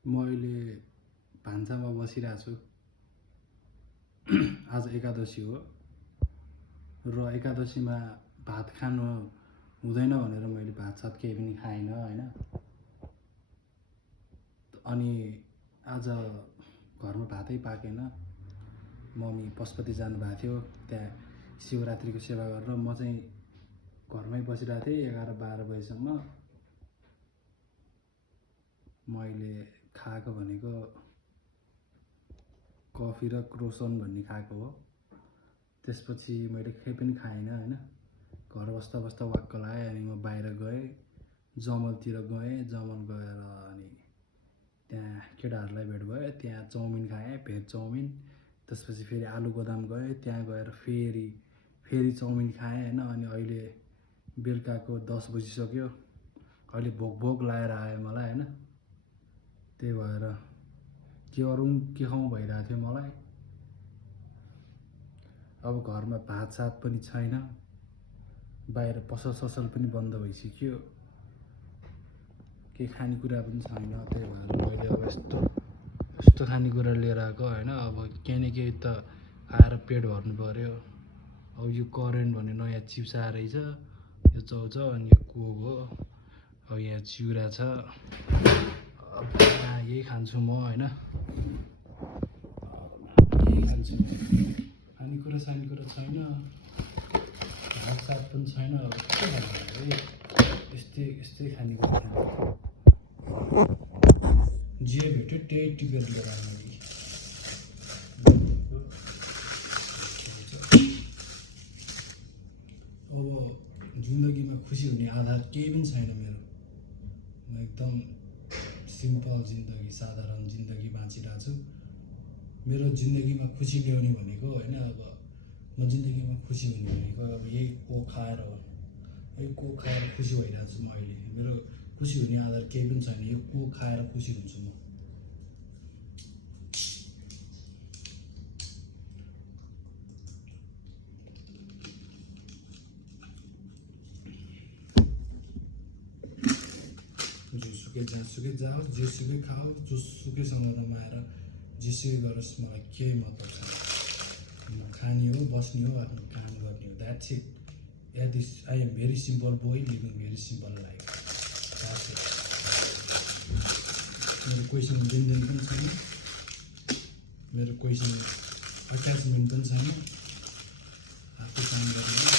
म अहिले भान्सामा बसिरहेको छु। आज एकादशी हो र एकादशीमा भात खानु हुँदैन भनेर मैले भात सात केही पनि खाइनँ हैन। अनि आज घरमा भातै पाकेन। मम्मी पशुपति जानुभएको थियो, त्यहाँ शिवरात्रिको सेवा गरेर म चाहिँ घरमै बसिरहेको थिएँ 11-12 बजीसम्म। मैले खाएको भनेको कफी र क्रोसन भन्ने खाएको हो। त्यसपछि मैले केही पनि खाइनँ हैन। घर बस्दा बस्दा वाक्क लाग्यो। अनि म बाहिर गएँ, जमलतिर गएँ। जमल गएर अनि त्यहाँ केटाहरूलाई भेट भयो। त्यहाँ चाउमिन खाएँ, भेज चाउमिन। त्यसपछि फेरि आलु गोदाम गएँ, त्यहाँ गएर फेरि चाउमिन खाएँ हैन। अनि अहिले बेलुकाको 10 बजिसक्यो। अहिले भोक लागेर आयो मलाई हैन। त्यही भएर के गरौँ के खाउँ भइरहेको थियो मलाई। अब घरमा भात सात पनि छैन, बाहिर पसल ससल पनि बन्द भइसक्यो, केही खानेकुरा पनि छैन। त्यही भएर मैले अब यस्तो खानेकुरा लिएर आएको हैन। अब केही न केही त आएर पेट भर्नु पर्यो। अब यो करेन्ट भन्ने नयाँ चिप्स आएर रहेछ, यो चाउचाउ अनि यो कोक हो। अब यहाँ चिउरा छ, अब यही खान्छु म हैन। यही खान्छु म। खानेकुरा सानेकुरा छैन, भात सात पनि छैन। अब के खानु, यस्तै खानेकुरा खानु। जे भेट्यो त्यही टिपेर लिएर आउनु। अब जिन्दगीमा खुसी हुने आधार केही पनि छैन मेरो। म एकदम सिम्पल जिन्दगी, साधारण जिन्दगी बाँचिरहेको छु। मेरो जिन्दगीमा खुसी ल्याउने भनेको हैन, अब म जिन्दगीमा खुसी हुने भनेको अब यही कोक खाएर हो। यही कोक खाएर खुसी भइरहेको छु म अहिले। मेरो खुसी हुने आधार केही पनि छैन। यो कोक खाएर खुसी हुन्छु म। जोसुकै जहाँसुकै जाओस्, जेसुकै खाओस्, जोसुकैसँग रमाएर जेसुकै गरोस्, मलाई केही मतलब छैन। खाने हो, बस्ने हो, आफ्नो काम गर्ने हो। That's it. I am very simple boy living very simple life. That's it. मेरो कोहीसँग लेनदेन पनि छैन, मेरो कोहीसँग एट्याचमेन्ट पनि छैन। आफै काम गर्ने